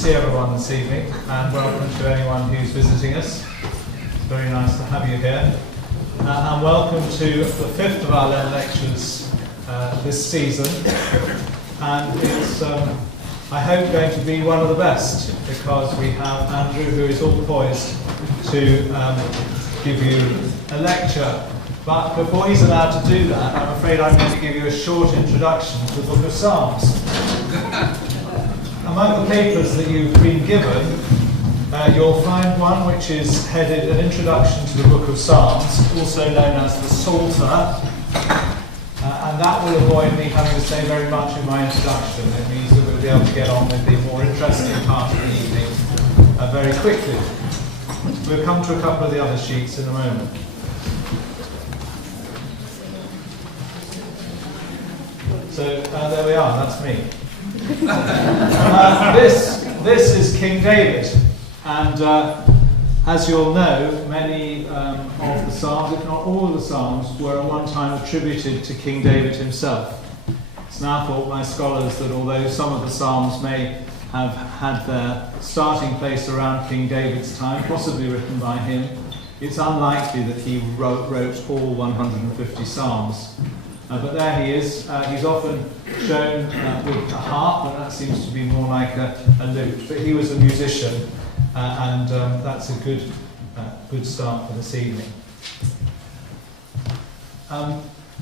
see everyone this evening, and welcome to anyone who's visiting us. It's very nice to have you here. And welcome to the fifth of our Lent Lectures this season. And it's, I hope, going to be one of the best, because we have Andrew, who is all poised to give you a lecture. But before he's allowed to do that, I'm afraid I'm going to give you a short introduction to the Book of Psalms. Among the papers that you've been given, you'll find one which is headed An Introduction to the Book of Psalms, also known as the Psalter, and that will avoid me having to say very much in my introduction. It means that we'll be able to get on with the more interesting part of the evening very quickly. We'll come to a couple of the other sheets in a moment. So there we are, that's me. This is King David, and as you'll know, many of the Psalms, if not all of the Psalms, were at one time attributed to King David himself. It's now thought by scholars that although some of the Psalms may have had their starting place around King David's time, possibly written by him, it's unlikely that he wrote all 150 Psalms. But there he is. He's often shown with a harp, but that seems to be more like a lute. But he was a musician, and that's a good start for this evening.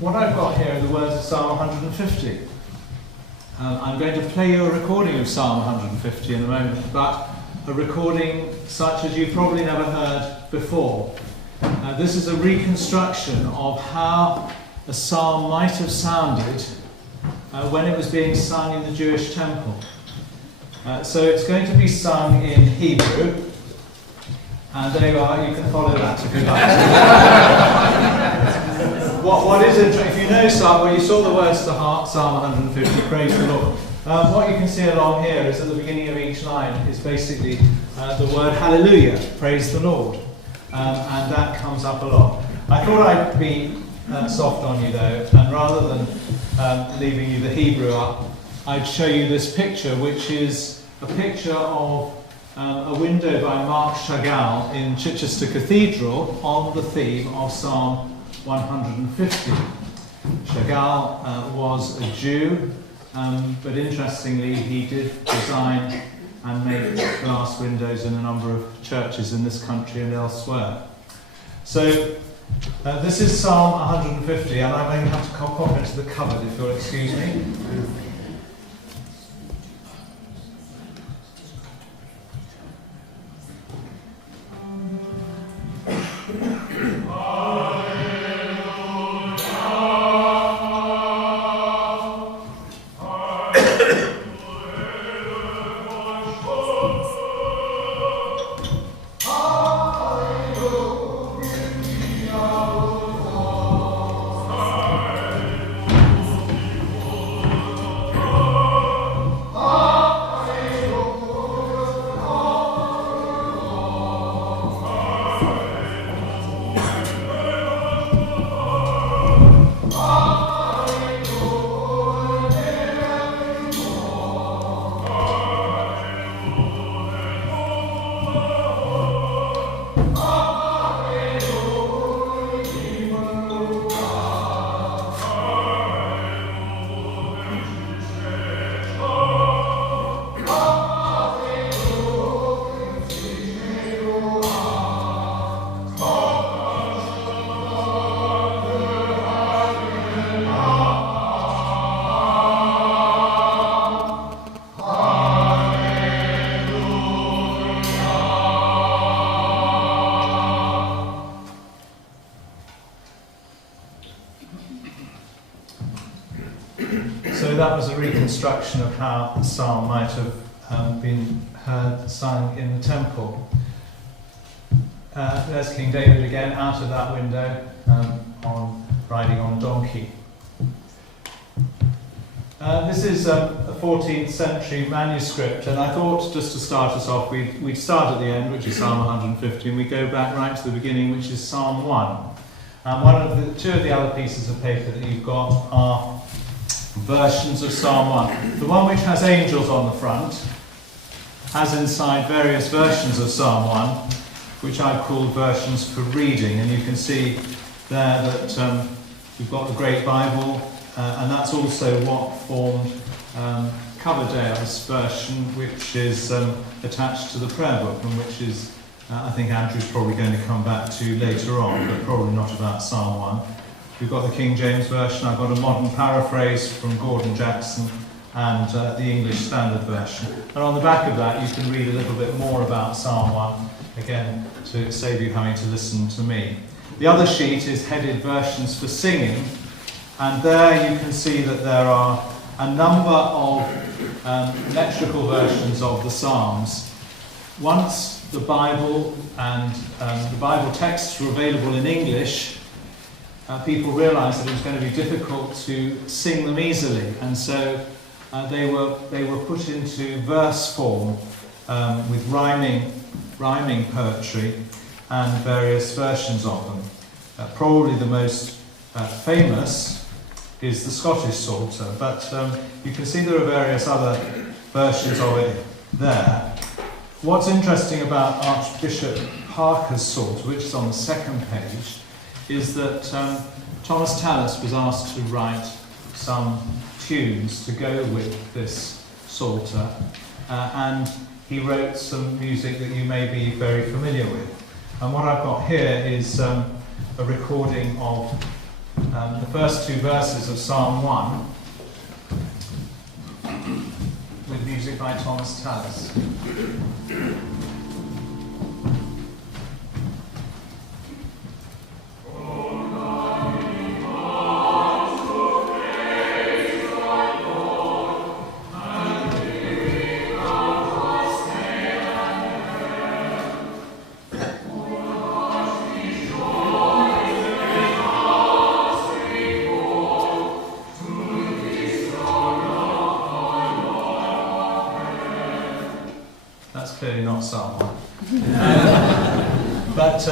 What I've got here are the words of Psalm 150. I'm going to play you a recording of Psalm 150 in a moment, but a recording such as you've probably never heard before. This is a reconstruction of how a psalm might have sounded when it was being sung in the Jewish temple. So it's going to be sung in Hebrew, and there you are, you can follow that if you like. What is interesting, if you know Psalm, well, you saw the words to heart, Psalm 150, praise the Lord. What you can see along here is at the beginning of each line is basically the word hallelujah, praise the Lord, and that comes up a lot. I thought I'd be soft on you though, and rather than leaving you the Hebrew up, I'd show you this picture, which is a picture of a window by Marc Chagall in Chichester Cathedral on the theme of Psalm 150. Chagall was a Jew, but interestingly he did design and make glass windows in a number of churches in this country and elsewhere. So this is Psalm 150, and I'm going to have to pop into the cupboard if you'll excuse me. That was a reconstruction of how the psalm might have been heard sung in the temple. There's King David again, out of that window, riding on a donkey. This is a 14th century manuscript, and I thought just to start us off, we'd start at the end, which is Psalm 150, and we go back right to the beginning, which is Psalm 1. Two of the other pieces of paper that you've got are versions of Psalm 1. The one which has angels on the front has inside various versions of Psalm 1, which I've called versions for reading. And you can see there that we've got the Great Bible, and that's also what formed Coverdale's version, which is attached to the prayer book, and which is, I think Andrew's probably going to come back to later on, but probably not about Psalm 1. We've got the King James Version, I've got a modern paraphrase from Gordon Jackson, and the English Standard Version. And on the back of that you can read a little bit more about Psalm 1, again, to save you having to listen to me. The other sheet is headed Versions for Singing, and there you can see that there are a number of metrical versions of the Psalms. Once the Bible and the Bible texts were available in English, people realised that it was going to be difficult to sing them easily, and so they were put into verse form with rhyming poetry and various versions of them. Probably the most famous is the Scottish Psalter, but you can see there are various other versions of it there. What's interesting about Archbishop Parker's Psalter, which is on the second page, is that Thomas Tallis was asked to write some tunes to go with this Psalter, and he wrote some music that you may be very familiar with. And what I've got here is a recording of the first two verses of Psalm 1 with music by Thomas Tallis. Clearly not Psalm 1. But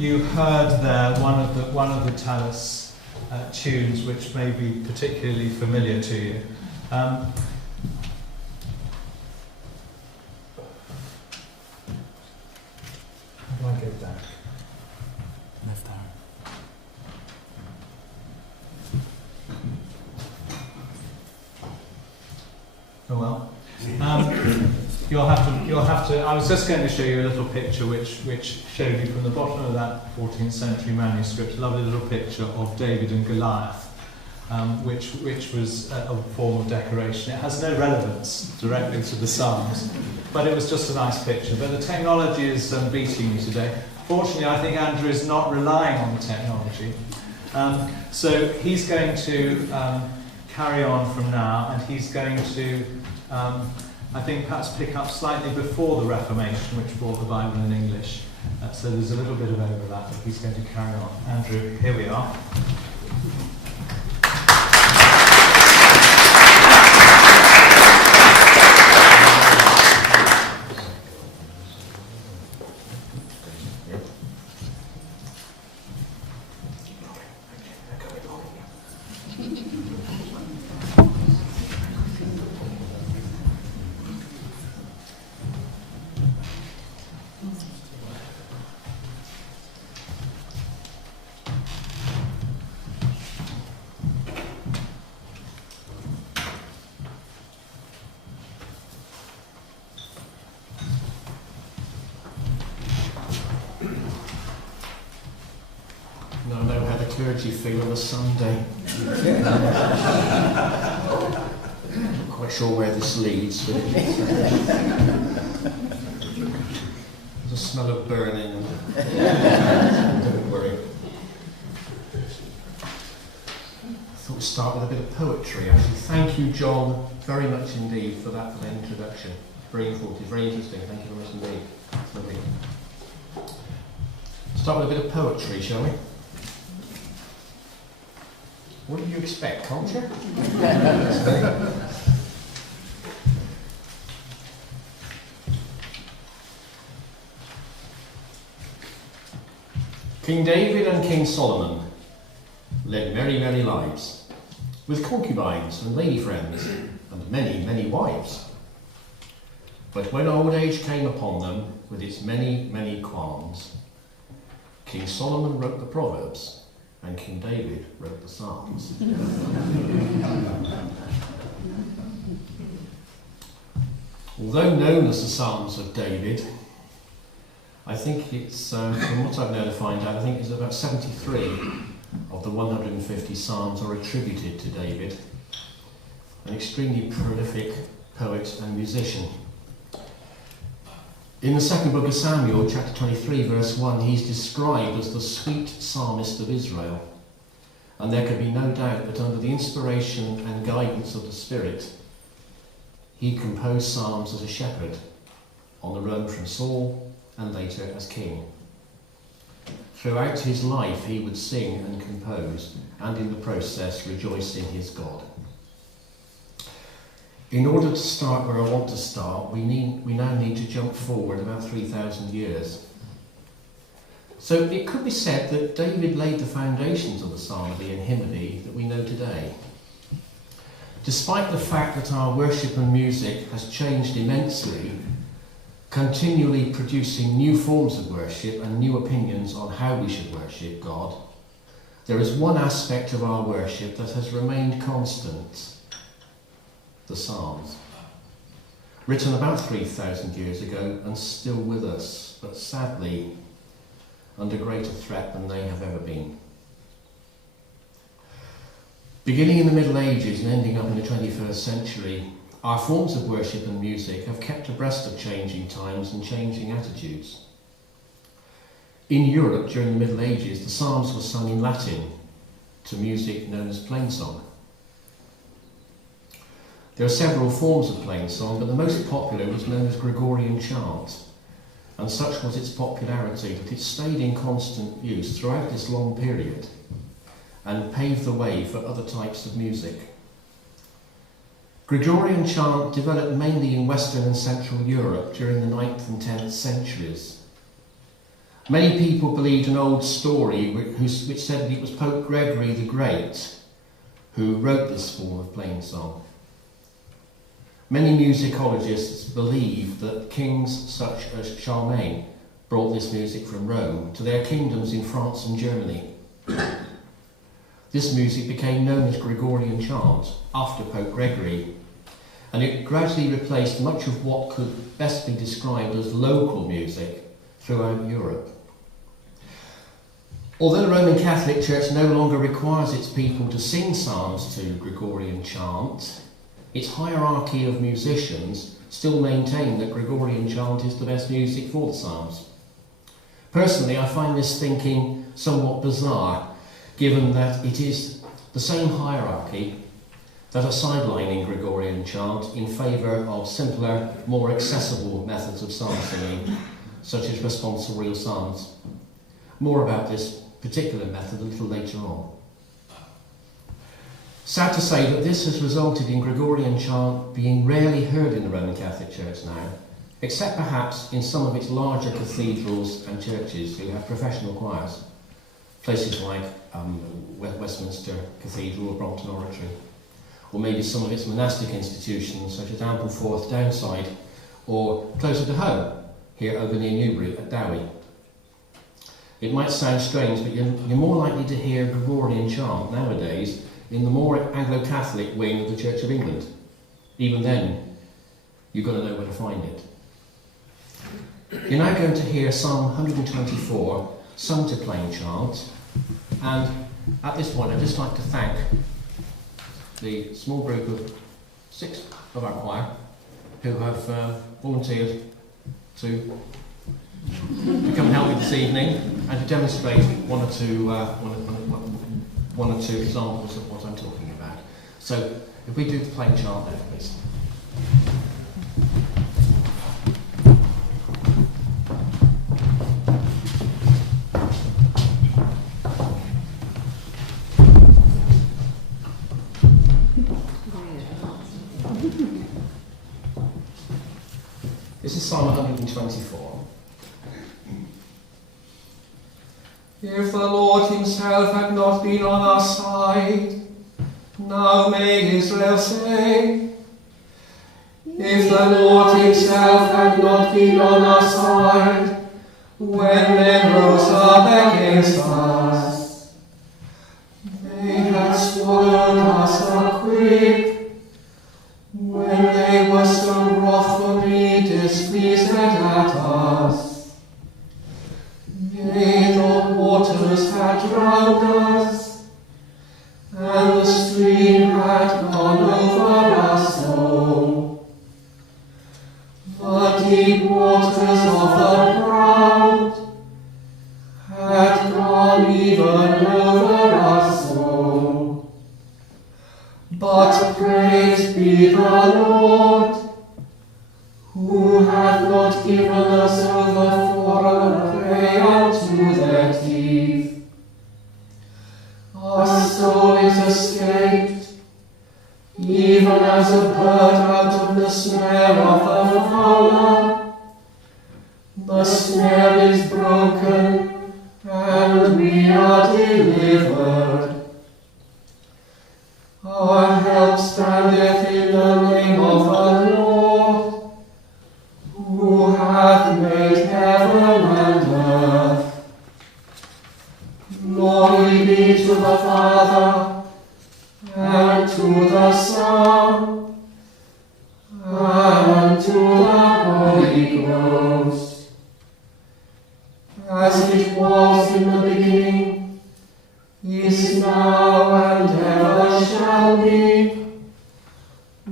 you heard there one of the Tallis tunes, which may be particularly familiar to you. How do I go back? Left arrow. Oh well. You'll have to. I was just going to show you a little picture which showed you from the bottom of that 14th century manuscript, a lovely little picture of David and Goliath, which was a form of decoration. It has no relevance directly to the Psalms, but it was just a nice picture. But the technology is beating me today. Fortunately, I think Andrew is not relying on the technology, so he's going to carry on from now, and he's going to. I think perhaps pick up slightly before the Reformation, which brought the Bible in English. So there's a little bit of overlap, but he's going to carry on. Andrew, here we are. I know how the clergy feel on a Sunday. Not quite sure where this leads, but there's a smell of burning. Don't worry. I thought we'd start with a bit of poetry, actually. Thank you, John, very much indeed for that introduction. Very informative, very interesting. Thank you very much indeed. It's lovely. Start with a bit of poetry, shall we? What do you expect, culture? King David and King Solomon led merry, merry lives, with concubines and lady friends, and many, many wives. But when old age came upon them, with its many, many qualms, King Solomon wrote the Proverbs, and King David wrote the Psalms. Although known as the Psalms of David, I think it's, from what I've been able to find out, I think it's about 73 of the 150 Psalms are attributed to David, an extremely prolific poet and musician. In the second book of Samuel, chapter 23, verse 1, he's described as the sweet psalmist of Israel. And there can be no doubt that under the inspiration and guidance of the Spirit, he composed psalms as a shepherd on the run from Saul and later as king. Throughout his life he would sing and compose, and in the process rejoice in his God. In order to start where I want to start, we now need to jump forward about 3,000 years. So it could be said that David laid the foundations of the psalmody and hymnody that we know today. Despite the fact that our worship and music has changed immensely, continually producing new forms of worship and new opinions on how we should worship God, there is one aspect of our worship that has remained constant: the Psalms. Written about 3,000 years ago and still with us, but sadly under greater threat than they have ever been. Beginning in the Middle Ages and ending up in the 21st century, our forms of worship and music have kept abreast of changing times and changing attitudes. In Europe during the Middle Ages, the Psalms were sung in Latin to music known as plainsong. There are several forms of plainsong, but the most popular was known as Gregorian chant, and such was its popularity that it stayed in constant use throughout this long period and paved the way for other types of music. Gregorian chant developed mainly in Western and Central Europe during the 9th and 10th centuries. Many people believed an old story which said that it was Pope Gregory the Great who wrote this form of plainsong. Many musicologists believe that kings such as Charlemagne brought this music from Rome to their kingdoms in France and Germany. This music became known as Gregorian chant after Pope Gregory, and it gradually replaced much of what could best be described as local music throughout Europe. Although the Roman Catholic Church no longer requires its people to sing psalms to Gregorian chant, its hierarchy of musicians still maintain that Gregorian chant is the best music for the psalms. Personally, I find this thinking somewhat bizarre, given that it is the same hierarchy that are sidelining Gregorian chant in favour of simpler, more accessible methods of psalm singing, such as responsorial psalms. More about this particular method a little later on. Sad to say that this has resulted in Gregorian chant being rarely heard in the Roman Catholic Church now, except perhaps in some of its larger cathedrals and churches who have professional choirs, places like Westminster Cathedral or Brompton Oratory, or maybe some of its monastic institutions such as Ampleforth Downside, or closer to home, here over near Newbury at Dowie. It might sound strange, but you're more likely to hear Gregorian chant nowadays in the more Anglo-Catholic wing of the Church of England. Even then, you've got to know where to find it. You're now going to hear Psalm 124 sung to plain chant, and at this point I'd just like to thank the small group of 6 of our choir who have volunteered to come and help me this evening and to demonstrate one or two examples of what I'm talking about. So, if we do the plain chant now, please. This is Psalm 124. If the Lord himself had not been on our side, now may Israel say, if If the Lord himself had not been on our side, when men rose up against us, they had swallowed us up quick, when they were so wrathfully displeased at us. Yea, the waters had drowned us, and the stream had gone over us all. The deep waters of the ground had gone even over us all. But praise be the Lord, who hath not given us over for a prey unto their teeth. Our soul is escaped, even as a bird out of the snare of the fowler. The snare is broken, and we are delivered. Our help standeth in the name of the Lord, who hath made heaven and earth. Glory be to the Father, and to the Son, and to the Holy Ghost, as it was in the beginning, is now, and ever shall be,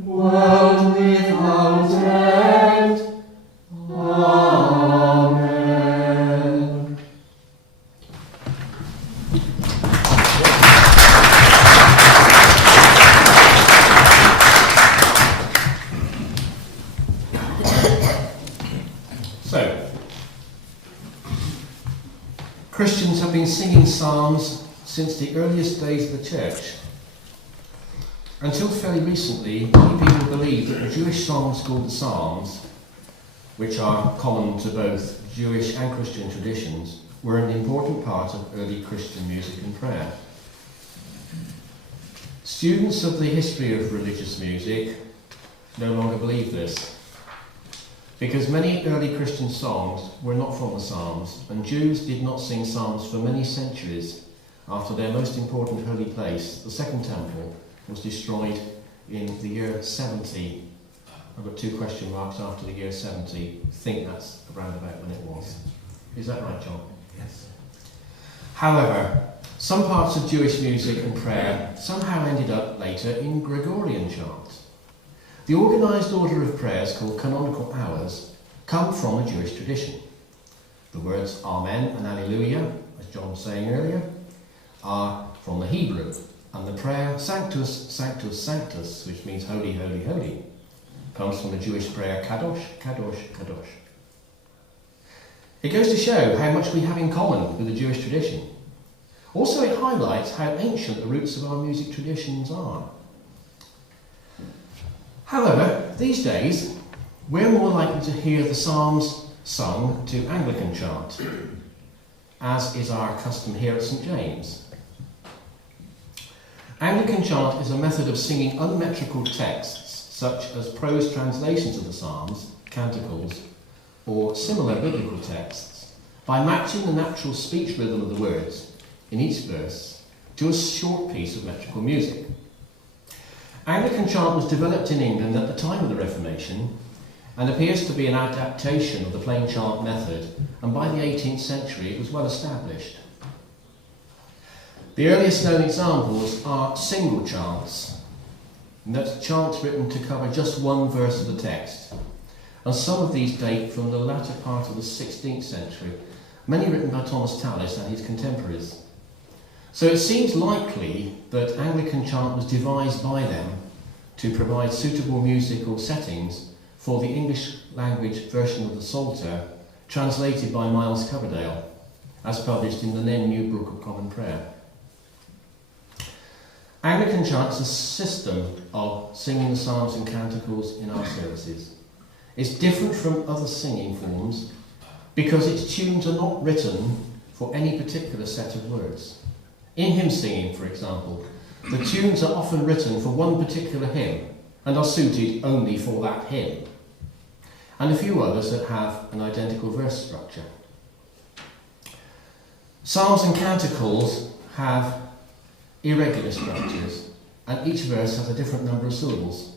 world without end. Amen. So, Christians have been singing psalms since the earliest days of the church. Until fairly recently, many people believed that the Jewish songs called the Psalms, which are common to both Jewish and Christian traditions, were an important part of early Christian music and prayer. Students of the history of religious music no longer believe this, because many early Christian songs were not from the Psalms, and Jews did not sing psalms for many centuries after their most important holy place, the Second Temple, was destroyed in the year 70. I've got 2 question marks after the year 70. I think that's around about when it was. Is that right, John? Yes. However, some parts of Jewish music and prayer somehow ended up later in Gregorian chant. The organised order of prayers called canonical hours come from a Jewish tradition. The words Amen and Alleluia, as John was saying earlier, are from the Hebrew, and the prayer Sanctus, Sanctus, Sanctus, which means holy, holy, holy, comes from the Jewish prayer Kadosh, Kadosh, Kadosh. It goes to show how much we have in common with the Jewish tradition. Also, it highlights how ancient the roots of our music traditions are. However, these days, we're more likely to hear the Psalms sung to Anglican chant, as is our custom here at St. James. Anglican chant is a method of singing unmetrical texts, such as prose translations of the Psalms, canticles, or similar biblical texts, by matching the natural speech rhythm of the words in each verse to a short piece of metrical music. Anglican chant was developed in England at the time of the Reformation and appears to be an adaptation of the plain chant method, and by the 18th century it was well established. The earliest known examples are single chants, and that's chants written to cover just one verse of the text, and some of these date from the latter part of the 16th century, many written by Thomas Tallis and his contemporaries. So it seems likely that Anglican chant was devised by them to provide suitable musical settings for the English language version of the Psalter, translated by Miles Coverdale, as published in the then New Book of Common Prayer. Anglican chant is a system of singing the psalms and canticles in our services. It's different from other singing forms because its tunes are not written for any particular set of words. In hymn singing, for example, the tunes are often written for one particular hymn, and are suited only for that hymn, and a few others that have an identical verse structure. Psalms and canticles have irregular structures, and each verse has a different number of syllables.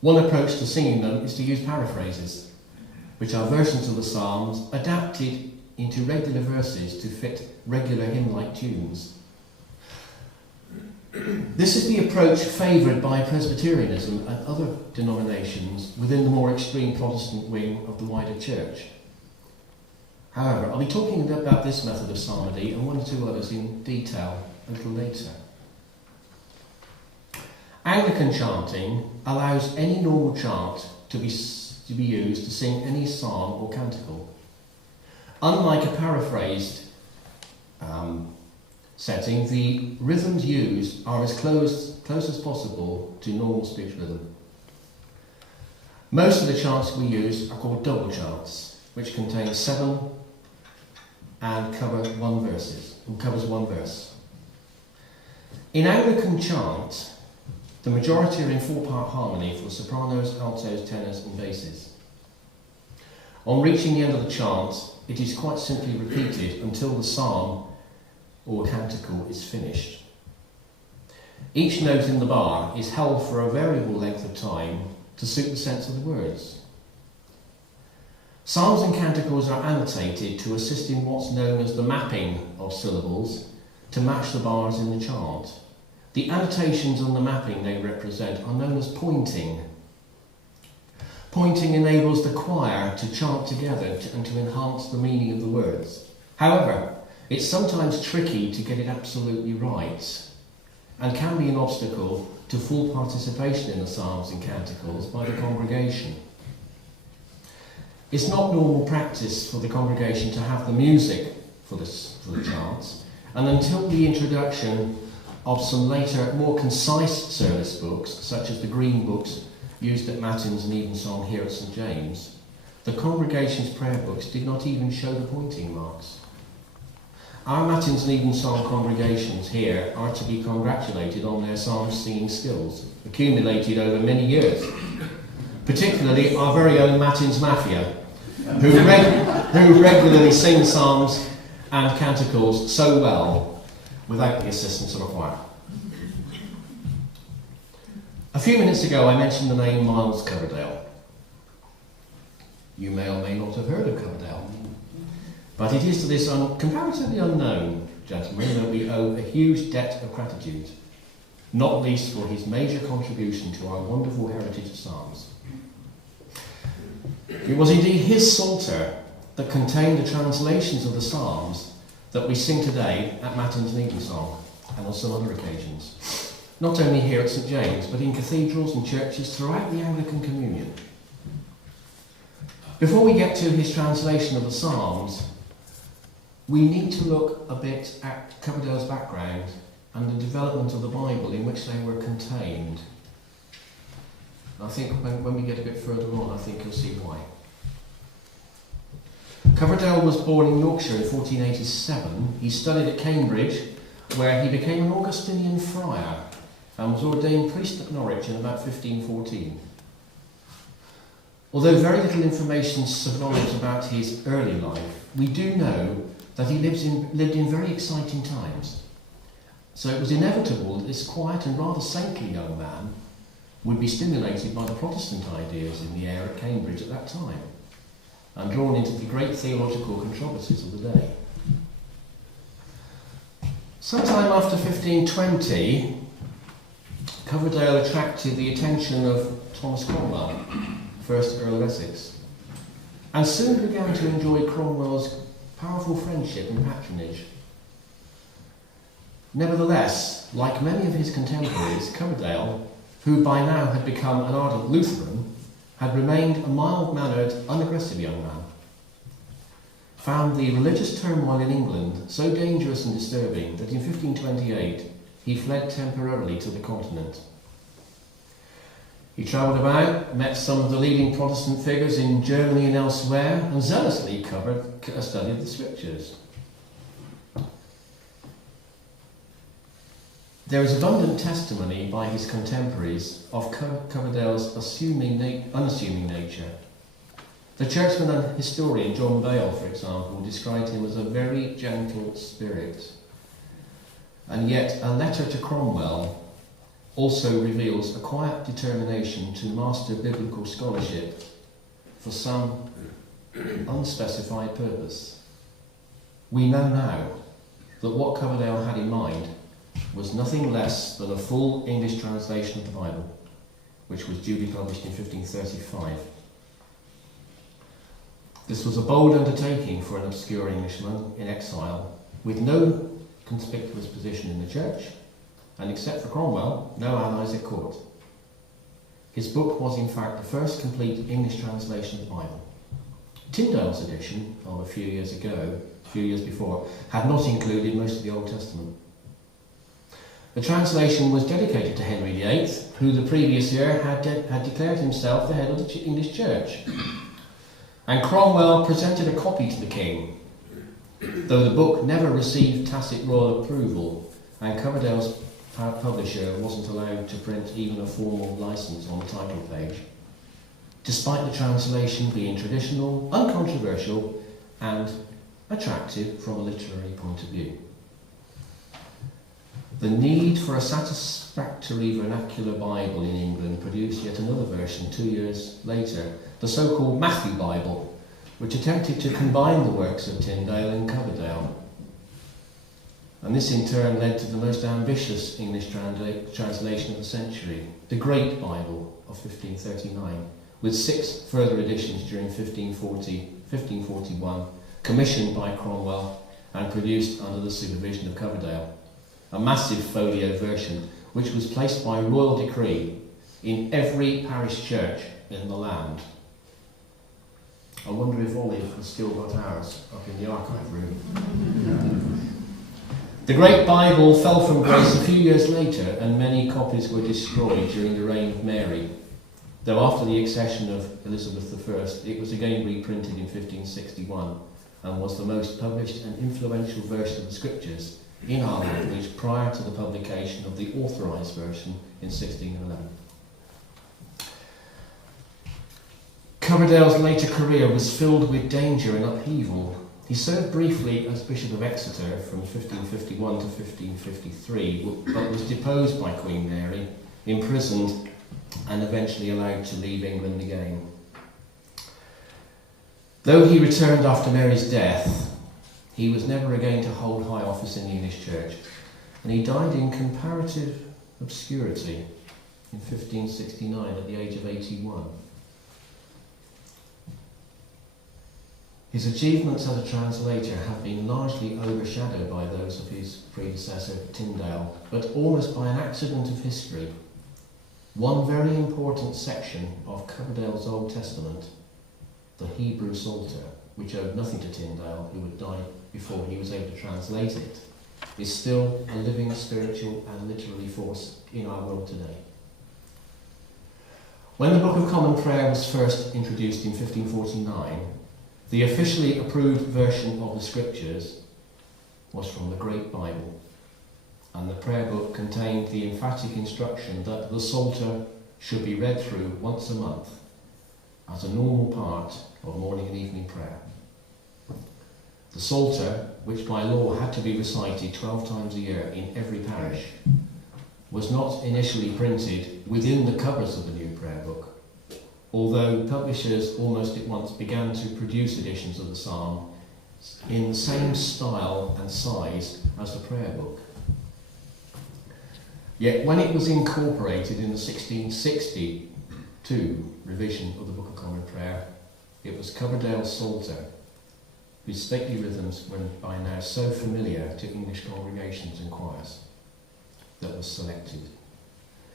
One approach to singing them is to use paraphrases, which are versions of the Psalms adapted into regular verses to fit regular hymn-like tunes. This is the approach favoured by Presbyterianism and other denominations within the more extreme Protestant wing of the wider church. However, I'll be talking about this method of psalmody and one or two others in detail a little later. Anglican chanting allows any normal chant to be used to sing any psalm or canticle. Unlike a paraphrased setting, the rhythms used are as close as possible to normal speech rhythm. Most of the chants we use are called double chants, which contain 7 and covers one verse. In Anglican chant, the majority are in 4-part harmony for sopranos, altos, tenors and basses. On reaching the end of the chant, it is quite simply repeated until the psalm or canticle is finished. Each note in the bar is held for a variable length of time to suit the sense of the words. Psalms and canticles are annotated to assist in what's known as the mapping of syllables to match the bars in the chant. The annotations on the mapping they represent are known as pointing. Pointing enables the choir to chant together and to enhance the meaning of the words. However, it's sometimes tricky to get it absolutely right and can be an obstacle to full participation in the psalms and canticles by the congregation. It's not normal practice for the congregation to have the music for the chants, and until the introduction of some later, more concise service books, such as the Green Books used at Matins and Evensong here at St James, the congregation's prayer books did not even show the pointing marks. Our Matins and Evensong congregations here are to be congratulated on their psalm singing skills, accumulated over many years. Particularly our very own Matins Mafia, who regularly sing psalms and canticles so well without the assistance of a choir. A few minutes ago I mentioned the name Miles Coverdale. You may or may not have heard of Coverdale, but it is to this comparatively unknown gentleman that we owe a huge debt of gratitude, not least for his major contribution to our wonderful heritage of psalms. It was indeed his psalter that contained the translations of the psalms that we sing today at Matins and Evensong and on some other occasions, not only here at St James, but in cathedrals and churches throughout the Anglican Communion. Before we get to his translation of the psalms, we need to look a bit at Coverdale's background and the development of the Bible in which they were contained. I think when we get a bit further on, I think you'll see why. Coverdale was born in Yorkshire in 1487. He studied at Cambridge, where he became an Augustinian friar and was ordained priest at Norwich in about 1514. Although very little information survives about his early life, we do know that he lived in very exciting times. So it was inevitable that this quiet and rather saintly young man would be stimulated by the Protestant ideas in the air at Cambridge at that time, and drawn into the great theological controversies of the day. Sometime after 1520, Coverdale attracted the attention of Thomas Cromwell, first Earl of Essex, and soon began to enjoy Cromwell's powerful friendship and patronage. Nevertheless, like many of his contemporaries, Coverdale, who by now had become an ardent Lutheran, had remained a mild-mannered, unaggressive young man, found the religious turmoil in England so dangerous and disturbing that in 1528 he fled temporarily to the continent. He travelled about, met some of the leading Protestant figures in Germany and elsewhere, and zealously studied the scriptures. There is abundant testimony by his contemporaries of Coverdale's unassuming nature. The churchman and historian John Bale, for example, described him as a very gentle spirit. And yet a letter to Cromwell also reveals a quiet determination to master biblical scholarship for some unspecified purpose. We know now that what Coverdale had in mind was nothing less than a full English translation of the Bible, which was duly published in 1535. This was a bold undertaking for an obscure Englishman in exile, with no conspicuous position in the church, and except for Cromwell, no allies at court. His book was in fact the first complete English translation of the Bible. Tyndale's edition of a few years before, had not included most of the Old Testament. The translation was dedicated to Henry VIII, who the previous year had declared himself the head of the English Church. And Cromwell presented a copy to the king, though the book never received tacit royal approval, and Coverdale's publisher wasn't allowed to print even a formal license on the title page, despite the translation being traditional, uncontroversial, and attractive from a literary point of view. The need for a satisfactory vernacular Bible in England produced yet another version 2 years later, the so-called Matthew Bible, which attempted to combine the works of Tyndale and Coverdale. And this in turn led to the most ambitious English translation of the century, the Great Bible of 1539, with 6 further editions during 1540, 1541, commissioned by Cromwell and produced under the supervision of Coverdale. A massive folio version which was placed by royal decree in every parish church in the land. I wonder if Olive has still got ours up in the archive room. The Great Bible fell from grace a few years later, and many copies were destroyed during the reign of Mary, though after the accession of Elizabeth I, it was again reprinted in 1561 and was the most published and influential version of the Scriptures in our language prior to the publication of the authorised version in 1611. Coverdale's later career was filled with danger and upheaval. He served briefly as Bishop of Exeter from 1551 to 1553, but was deposed by Queen Mary, imprisoned, and eventually allowed to leave England again. Though he returned after Mary's death, he was never again to hold high office in the English Church, and he died in comparative obscurity in 1569 at the age of 81. His achievements as a translator have been largely overshadowed by those of his predecessor Tyndale, but almost by an accident of history, one very important section of Coverdale's Old Testament, the Hebrew Psalter, which owed nothing to Tyndale, who would die before he was able to translate it, is still a living spiritual and literary force in our world today. When the Book of Common Prayer was first introduced in 1549, the officially approved version of the Scriptures was from the Great Bible, and the prayer book contained the emphatic instruction that the Psalter should be read through once a month as a normal part of morning and evening prayer. The Psalter, which by law had to be recited 12 times a year in every parish, was not initially printed within the covers of the new prayer book, although publishers almost at once began to produce editions of the psalm in the same style and size as the prayer book. Yet when it was incorporated in the 1662 revision of the Book of Common Prayer, it was Coverdale's Psalter, whose stately rhythms were by now so familiar to English congregations and choirs, that was selected,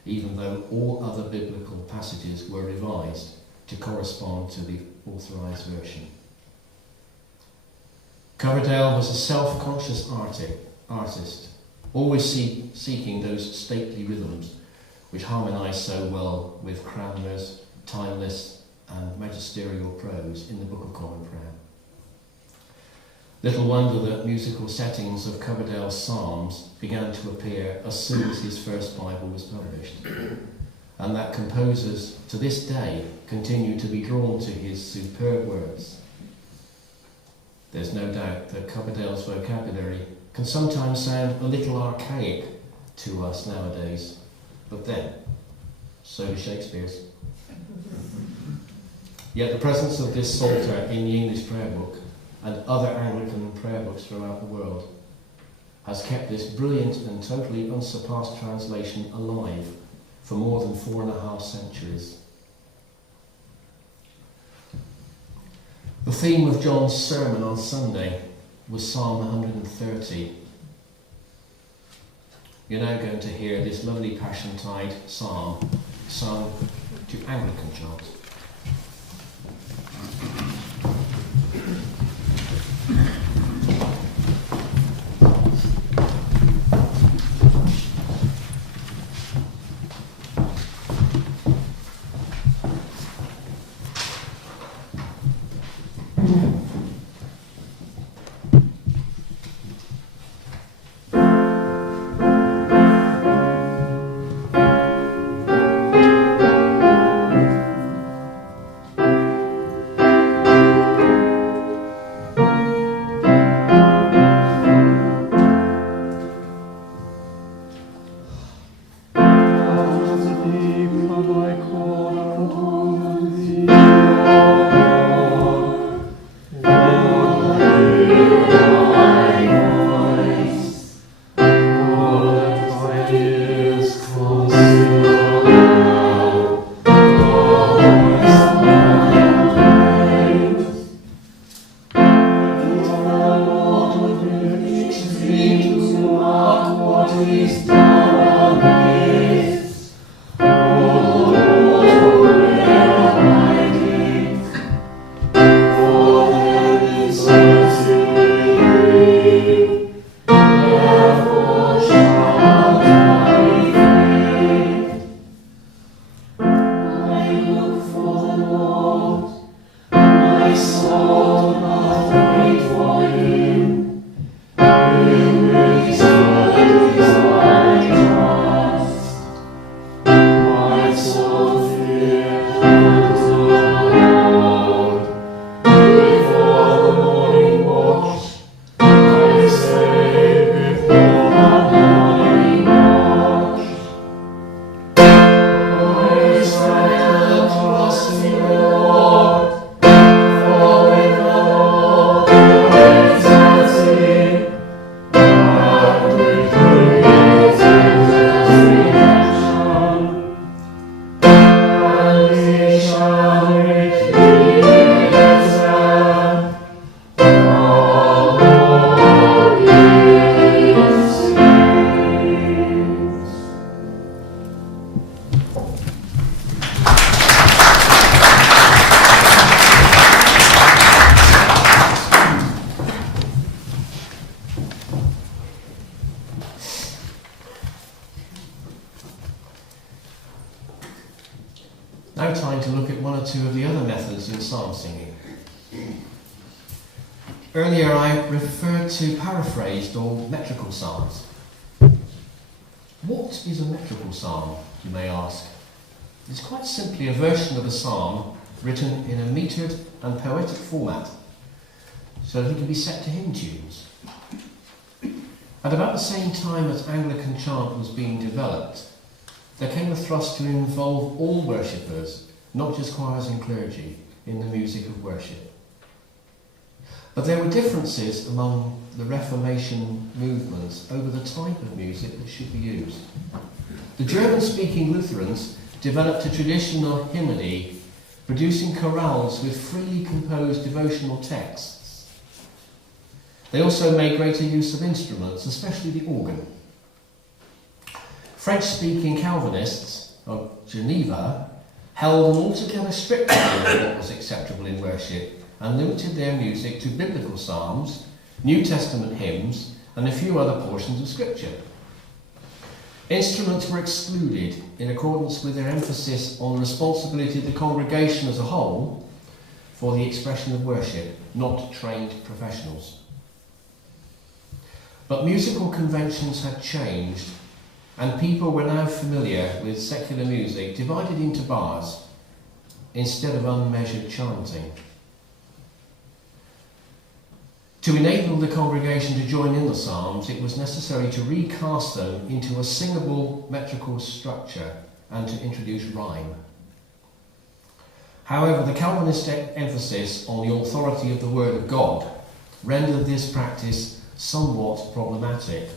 even though all other biblical passages were revised to correspond to the authorised version. Coverdale was a self-conscious artist, always seeking those stately rhythms which harmonise so well with Cranmer's timeless and magisterial prose in the Book of Common Prayer. Little wonder that musical settings of Coverdale's Psalms began to appear as soon as his first Bible was published, and that composers to this day continue to be drawn to his superb words. There's no doubt that Coverdale's vocabulary can sometimes sound a little archaic to us nowadays, but then, so does Shakespeare's. Yet the presence of this psalter in the English prayer book and other Anglican prayer books throughout the world has kept this brilliant and totally unsurpassed translation alive for more than 4.5 centuries. The theme of John's sermon on Sunday was Psalm 130. You're now going to hear this lovely Passiontide psalm sung to Anglican chant. Now time to look at one or two of the other methods in psalm singing. Earlier I referred to paraphrased or metrical psalms. What is a metrical psalm, you may ask? It's quite simply a version of a psalm written in a metered and poetic format so that it can be set to hymn tunes. At about the same time as Anglican chant was being developed, there came a thrust to involve all worshippers, not just choirs and clergy, in the music of worship. But there were differences among the Reformation movements over the type of music that should be used. The German-speaking Lutherans developed a traditional hymnody, producing chorales with freely composed devotional texts. They also made greater use of instruments, especially the organ. French-speaking Calvinists of Geneva held an altogether strict view of what was acceptable in worship and limited their music to biblical psalms, New Testament hymns, and a few other portions of Scripture. Instruments were excluded in accordance with their emphasis on the responsibility of the congregation as a whole for the expression of worship, not trained professionals. But musical conventions had changed, and people were now familiar with secular music divided into bars instead of unmeasured chanting. To enable the congregation to join in the psalms, it was necessary to recast them into a singable metrical structure and to introduce rhyme. However, the Calvinistic emphasis on the authority of the Word of God rendered this practice somewhat problematic,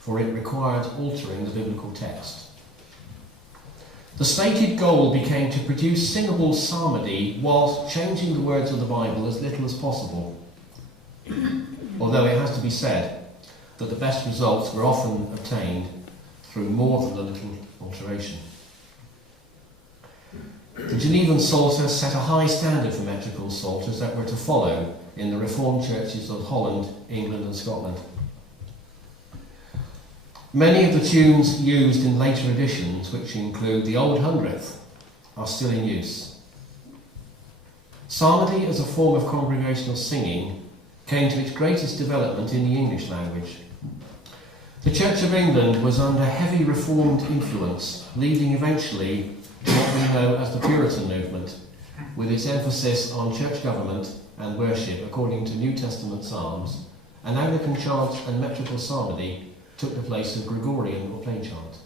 for it required altering the biblical text. The stated goal became to produce singable psalmody whilst changing the words of the Bible as little as possible, although it has to be said that the best results were often obtained through more than a little alteration. The Genevan Psalter set a high standard for metrical psalters that were to follow in the Reformed churches of Holland, England and Scotland. Many of the tunes used in later editions, which include the Old Hundredth, are still in use. Psalmody as a form of congregational singing came to its greatest development in the English language. The Church of England was under heavy Reformed influence, leading eventually to what we know as the Puritan movement, with its emphasis on church government and worship according to New Testament psalms, and Anglican chant and metrical psalmody took the place of Gregorian or plain chant.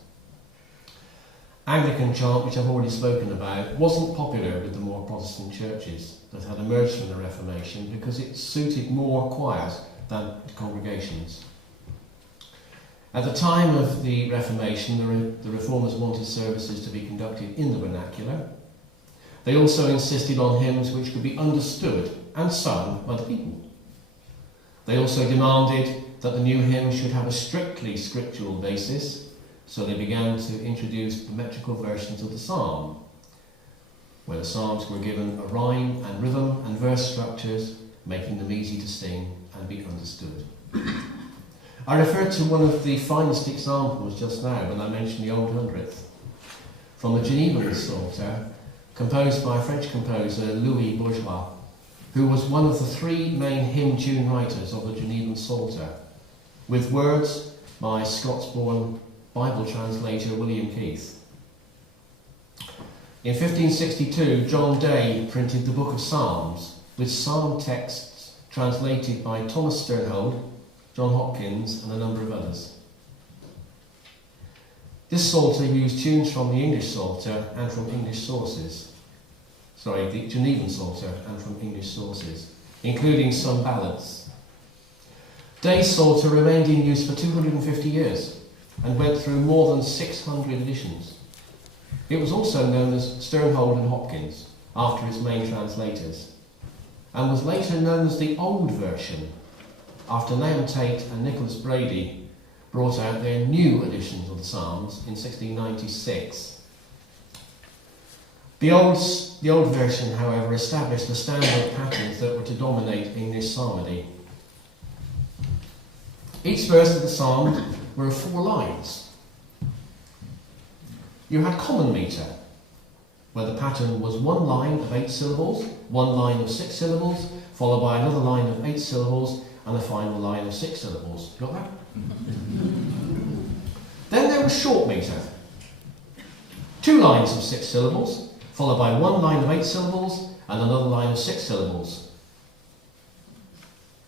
Anglican chant, which I've already spoken about, wasn't popular with the more Protestant churches that had emerged from the Reformation because it suited more choirs than congregations. At the time of the Reformation, the Reformers wanted services to be conducted in the vernacular. They also insisted on hymns which could be understood and sung by the people. They also demanded that the new hymn should have a strictly scriptural basis, so they began to introduce the metrical versions of the psalm, where the psalms were given a rhyme and rhythm and verse structures, making them easy to sing and be understood. I referred to one of the finest examples just now when I mentioned the Old Hundredth, from the Genevan Psalter, composed by French composer Louis Bourgeois, who was one of the three main hymn tune writers of the Genevan Psalter, with words by Scots-born Bible translator William Keith. In 1562, John Day printed the Book of Psalms, with psalm texts translated by Thomas Sternhold, John Hopkins and a number of others. This Psalter used tunes from the English Psalter and from English sources. The Genevan Psalter and from English sources, including some ballads. Day's Psalter remained in use for 250 years and went through more than 600 editions. It was also known as Sternhold and Hopkins, after its main translators, and was later known as the Old Version, after Nahum Tate and Nicholas Brady brought out their new editions of the Psalms in 1696. The old version, however, established the standard patterns that were to dominate English psalmody. Each verse of the psalm were of 4 lines. You had common metre, where the pattern was 1 line of 8 syllables, 1 line of 6 syllables, followed by another line of 8 syllables, and a final line of 6 syllables. Got that? Then there was short metre. 2 lines of 6 syllables, followed by 1 line of 8 syllables, and another line of 6 syllables.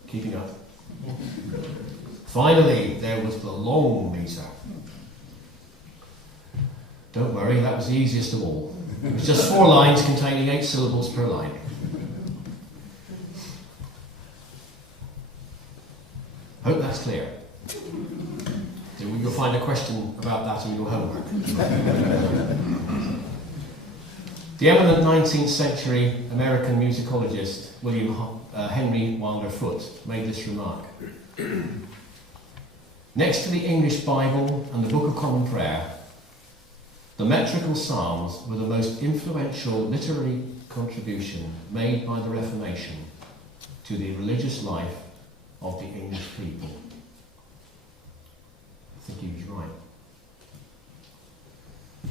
Keeping up. Finally, there was the long metre. Don't worry, that was the easiest of all. It was just 4 lines containing 8 syllables per line. Hope that's clear. So you'll find a question about that in your homework. The eminent 19th century American musicologist William Henry Wilder Foote made this remark. Next to the English Bible and the Book of Common Prayer, the metrical psalms were the most influential literary contribution made by the Reformation to the religious life of the English people. I think he was right.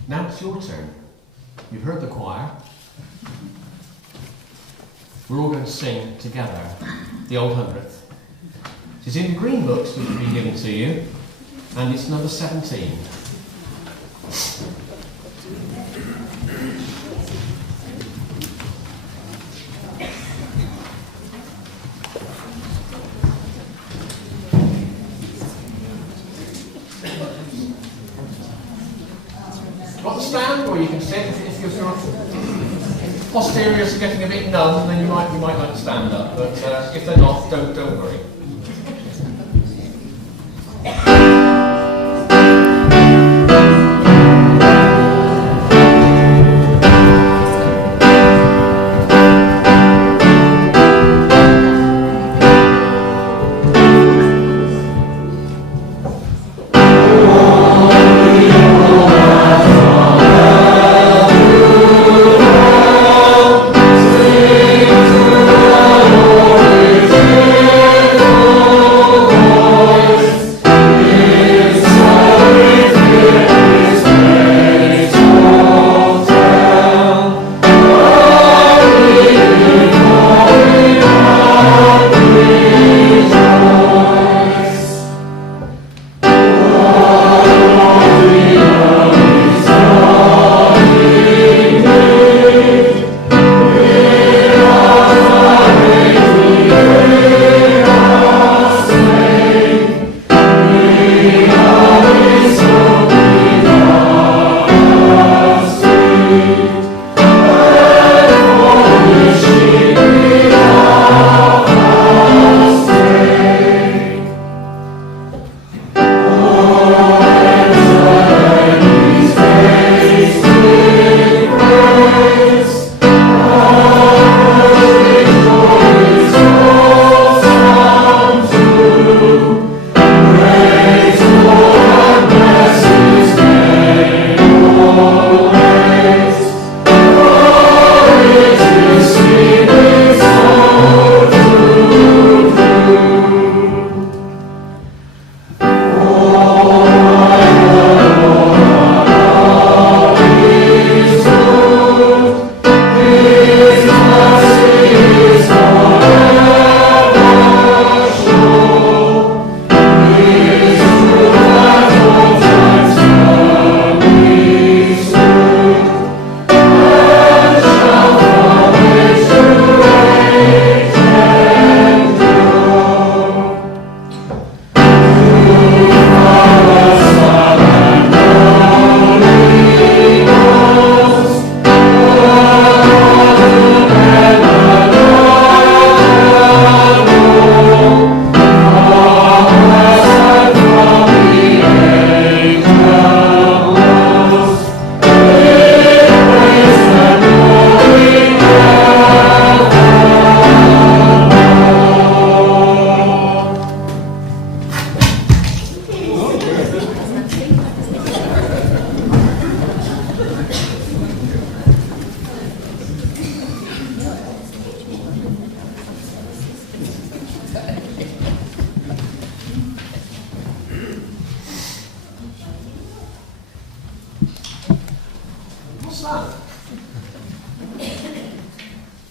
Now it's your turn. You've heard the choir. We're all going to sing together the Old Hundredth. It's in the green books which have been given to you, and it's number 17. Got the stand, or you can sit if your posteriors are getting a bit numb, then you might like to stand up. But if they're not, don't worry.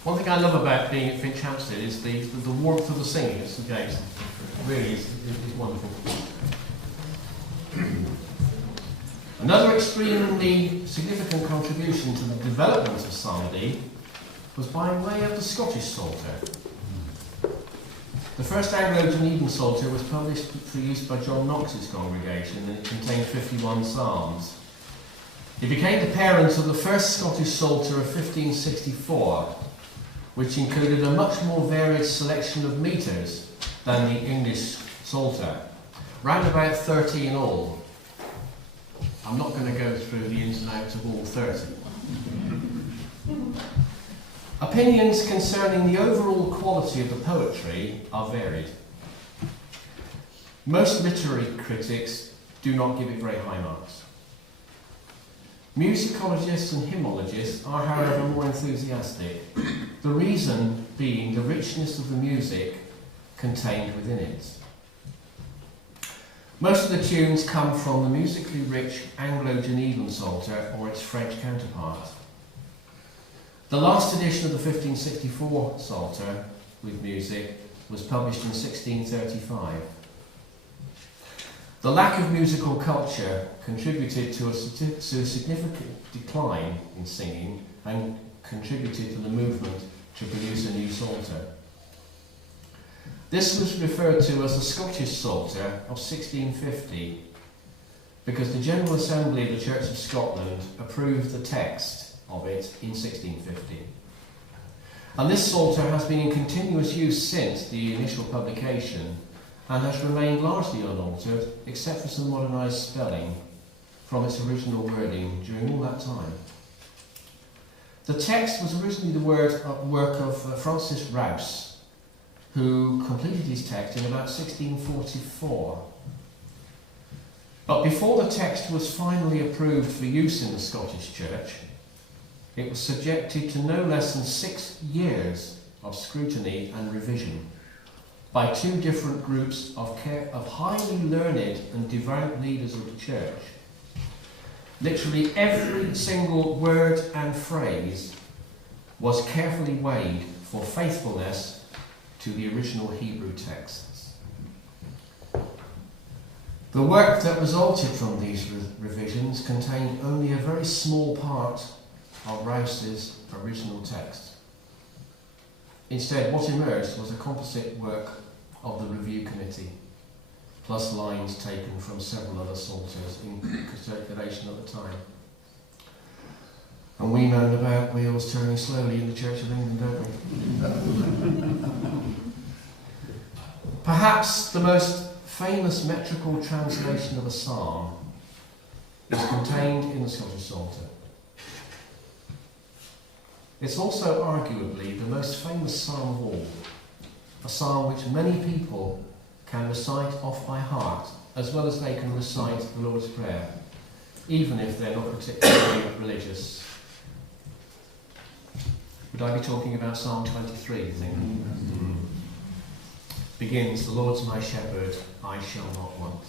One thing I love about being at Finchampstead is the warmth of the singing at St James. It really is wonderful. Another extremely significant contribution to the development of psalmody was by way of the Scottish Psalter. The first Anglo-Genevan Psalter was published for use by John Knox's congregation, and it contained 51 psalms. It became the parent of the first Scottish Psalter of 1564, which included a much more varied selection of metres than the English Psalter, round about 30 in all. I'm not going to go through the ins and outs of all 30. Opinions concerning the overall quality of the poetry are varied. Most literary critics do not give it very high marks. Musicologists and hymnologists are, however, more enthusiastic, the reason being the richness of the music contained within it. Most of the tunes come from the musically rich Anglo-Genevan Psalter or its French counterpart. The last edition of the 1564 Psalter with music was published in 1635. The lack of musical culture contributed to a significant decline in singing and contributed to the movement to produce a new psalter. This was referred to as the Scottish Psalter of 1650 because the General Assembly of the Church of Scotland approved the text of it in 1650. And this psalter has been in continuous use since the initial publication and has remained largely unaltered except for some modernised spelling from its original wording during all that time. The text was originally the work of Francis Rouse, who completed his text in about 1644. But before the text was finally approved for use in the Scottish Church, it was subjected to no less than 6 years of scrutiny and revision by two different groups of highly learned and devout leaders of the Church. Literally every single word and phrase was carefully weighed for faithfulness to the original Hebrew texts. The work that resulted from these revisions contained only a very small part of Rouse's original text. Instead, what emerged was a composite work of the review committee, plus lines taken from several other psalters in circulation at the time. And we moan about wheels turning slowly in the Church of England, don't we? Perhaps the most famous metrical translation of a psalm is contained in the Scottish Psalter. It's also arguably the most famous psalm of all, a psalm which many people can recite off by heart, as well as they can recite the Lord's Prayer, even if they're not particularly religious. Would I be talking about Psalm 23, you think? Mm. Begins, "The Lord's my shepherd, I shall not want."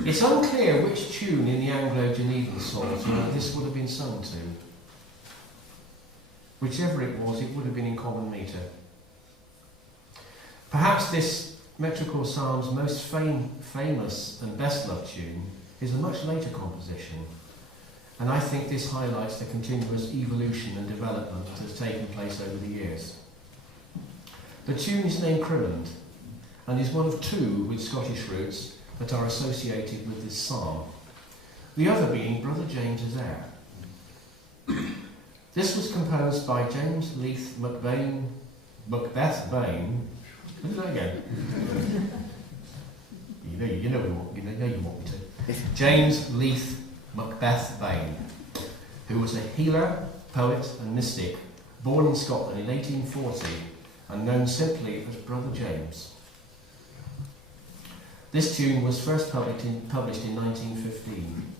It's unclear which tune in the Anglo-Genevan Psalter this would have been sung to. Whichever it was, it would have been in common metre. Perhaps this metrical psalm's most famous and best-loved tune is a much later composition, and I think this highlights the continuous evolution and development that has taken place over the years. The tune is named Crimond, and is one of two with Scottish roots that are associated with this psalm, the other being Brother James's air. This was composed by James Leith Macbeth Bain. What did I go? You know you want me to. James Leith Macbeth Bain, who was a healer, poet and mystic, born in Scotland in 1840 and known simply as Brother James. This tune was first published in 1915.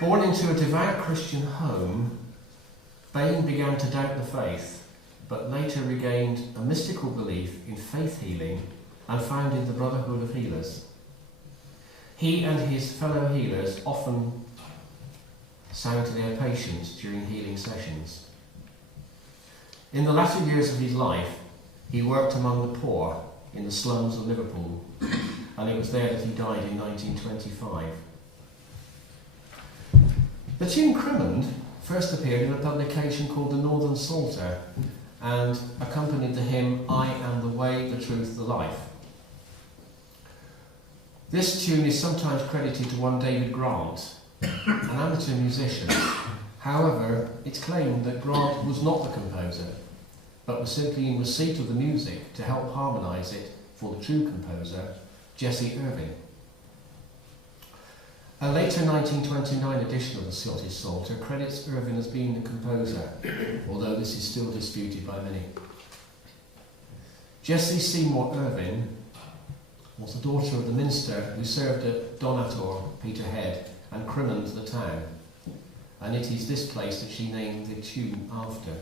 Born into a devout Christian home, Bain began to doubt the faith, but later regained a mystical belief in faith healing and founded the Brotherhood of Healers. He and his fellow healers often sang to their patients during healing sessions. In the latter years of his life, he worked among the poor in the slums of Liverpool, and it was there that he died in 1925. The tune Crimond first appeared in a publication called the Northern Psalter and accompanied the hymn "I am the way, the truth, the life." This tune is sometimes credited to one David Grant, an amateur musician. However, it's claimed that Grant was not the composer, but was simply in receipt of the music to help harmonise it for the true composer, Jesse Irving. A later 1929 edition of the Scottish Psalter credits Irving as being the composer, although this is still disputed by many. Jessie Seymour Irving was the daughter of the minister who served at Donator, Peterhead, and Crimond, the town, and it is this place that she named the tune after.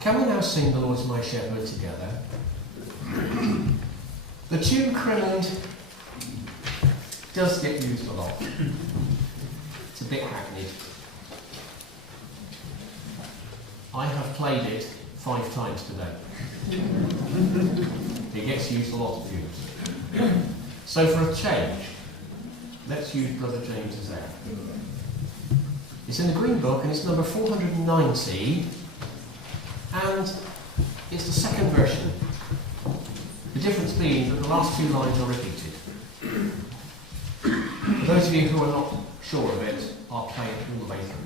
Can we now sing "The Lord's My Shepherd" together? The tune Crimond does get used a lot. It's a bit hackneyed. I have played it 5 times today. It gets used a lot of use. So for a change, let's use Brother James's air. It's in the Green Book and it's number 490, and it's the second version. The difference being that the last 2 lines are repeated. For those of you who are not sure of it, I'll play it all the way through.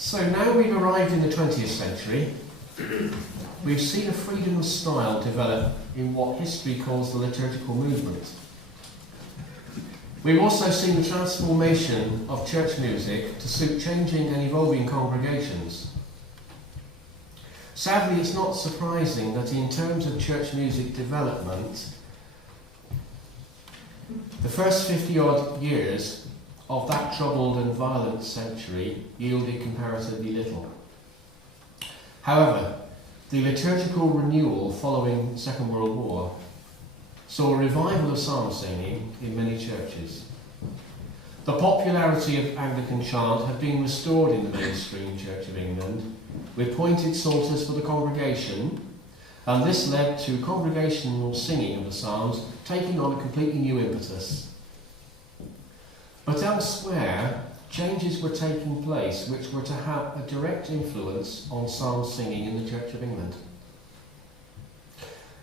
So now we've arrived in the 20th century, we've seen a freedom of style develop in what history calls the liturgical movement. We've also seen the transformation of church music to suit changing and evolving congregations. Sadly, it's not surprising that in terms of church music development, the first 50-odd years of that troubled and violent century yielded comparatively little. However, the liturgical renewal following the Second World War saw a revival of psalm singing in many churches. The popularity of Anglican chant had been restored in the mainstream Church of England, with pointed psalters for the congregation, and this led to congregational singing of the psalms taking on a completely new impetus. But elsewhere, changes were taking place which were to have a direct influence on psalm singing in the Church of England.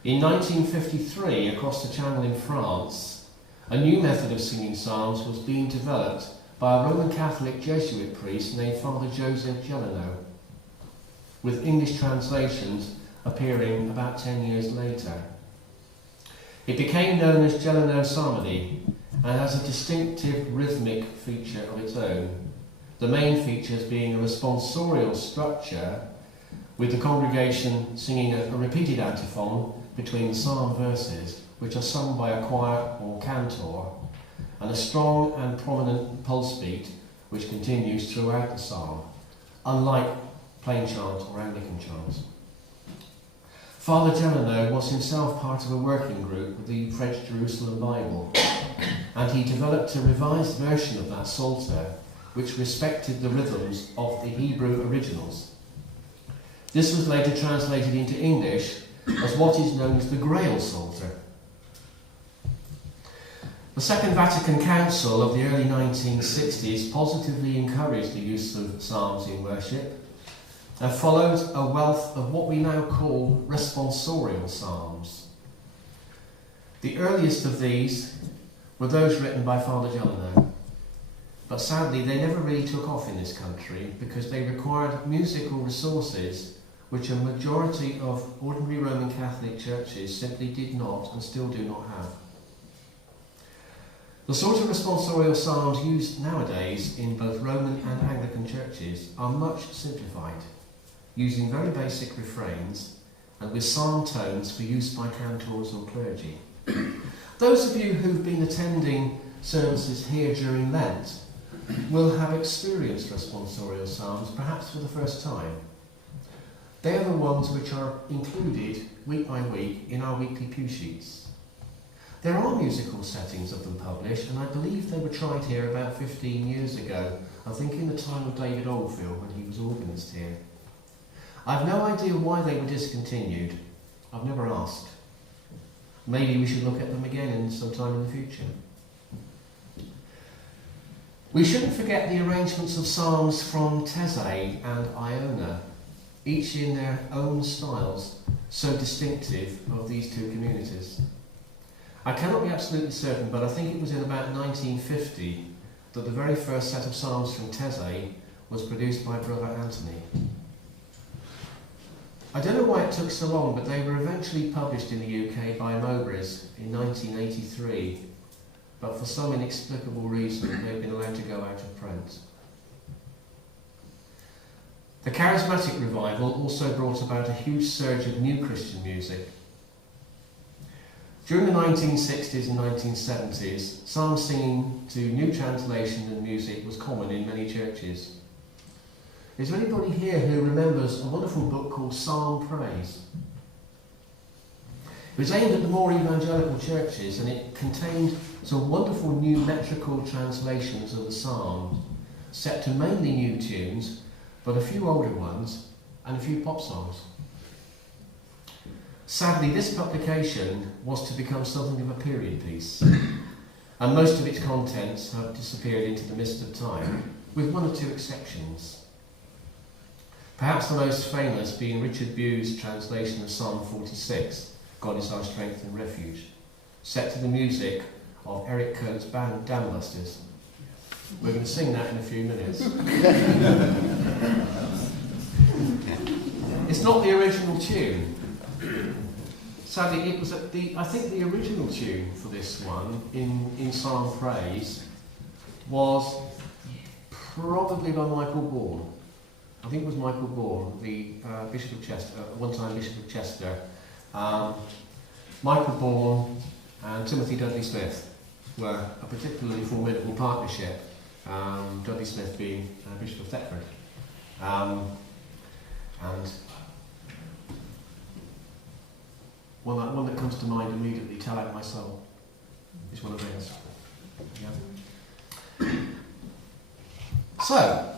In 1953, across the Channel in France, a new method of singing psalms was being developed by a Roman Catholic Jesuit priest named Father Joseph Gelano, with English translations appearing about 10 years later. It became known as Gelano Psalmody and has a distinctive rhythmic feature of its own, the main features being a responsorial structure with the congregation singing a repeated antiphon between the psalm verses, which are sung by a choir or cantor, and a strong and prominent pulse beat which continues throughout the psalm, unlike plain chant or Anglican chants. Father Gelano was himself part of a working group with the French Jerusalem Bible, and he developed a revised version of that psalter which respected the rhythms of the Hebrew originals. This was later translated into English as what is known as the Grail Psalter. The Second Vatican Council of the early 1960s positively encouraged the use of psalms in worship and followed a wealth of what we now call responsorial psalms. The earliest of these were those written by Father Gelano, but sadly they never really took off in this country because they required musical resources which a majority of ordinary Roman Catholic churches simply did not and still do not have. The sort of responsorial psalms used nowadays in both Roman and Anglican churches are much simplified, using very basic refrains and with psalm tones for use by cantors or clergy. Those of you who've been attending services here during Lent will have experienced responsorial psalms, perhaps for the first time. They are the ones which are included week by week in our weekly pew sheets. There are musical settings of them published, and I believe they were tried here about 15 years ago, I think in the time of David Oldfield when he was organist here. I've no idea why they were discontinued. I've never asked. Maybe we should look at them again sometime in the future. We shouldn't forget the arrangements of psalms from Taizé and Iona, each in their own styles, so distinctive of these two communities. I cannot be absolutely certain, but I think it was in about 1950 that the very first set of psalms from Taizé was produced by Brother Anthony. I don't know why it took so long, but they were eventually published in the UK by Mowbray's in 1983, but for some inexplicable reason they've been allowed to go out of print. The Charismatic Revival also brought about a huge surge of new Christian music. During the 1960s and 1970s, psalm singing to new translation and music was common in many churches. Is there anybody here who remembers a wonderful book called Psalm Praise? It was aimed at the more evangelical churches, and it contained some wonderful new metrical translations of the psalms, set to mainly new tunes, but a few older ones, and a few pop songs. Sadly, this publication was to become something of a period piece, and most of its contents have disappeared into the mist of time, with one or two exceptions. Perhaps the most famous being Richard Bugh's translation of Psalm 46, God is our strength and refuge, set to the music of Eric Coates' band Dam Busters. We're going to sing that in a few minutes. It's not the original tune. Sadly, it was I think the original tune for this one in Psalm Praise was probably by Michael Bourne. I think it was Michael Bourne, the Bishop of Chester, one-time Bishop of Chester. Michael Bourne and Timothy Dudley Smith were a particularly formidable partnership, Dudley Smith being Bishop of Thetford. And one that comes to mind immediately, Tell Out My Soul, is one of theirs. Yeah. So,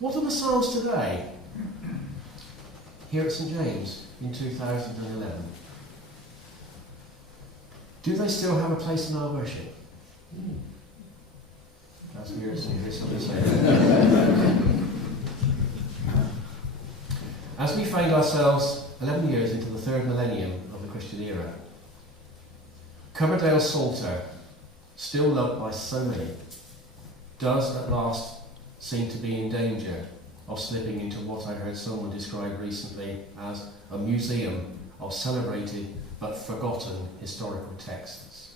what are the Psalms today? Here at St James in 2011. Do they still have a place in our worship? That's weird to hear somebody say that. As we find ourselves 11 years into the third millennium of the Christian era. Coverdale Psalter, still loved by so many, does at last seem to be in danger of slipping into what I heard someone describe recently as a museum of celebrated but forgotten historical texts.